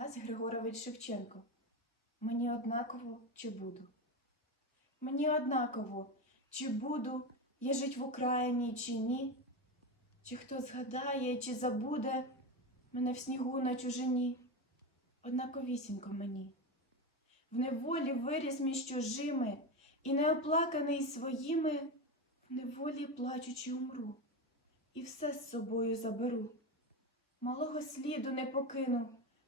Тарас Григорович Шевченко. Мені однаково чи буду. Мені однаково, чи буду я жить в Україні, чи ні, чи хто згадає, чи забуде мене в снігу на чужині. Однаковісінько мені. В неволі виріс між чужими і неоплаканий своїми, в неволі плачучи, умру, і все з собою заберу. Малого сліду не покину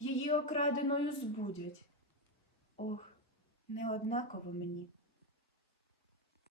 її окраденою збудять. Ох, неоднаково мені.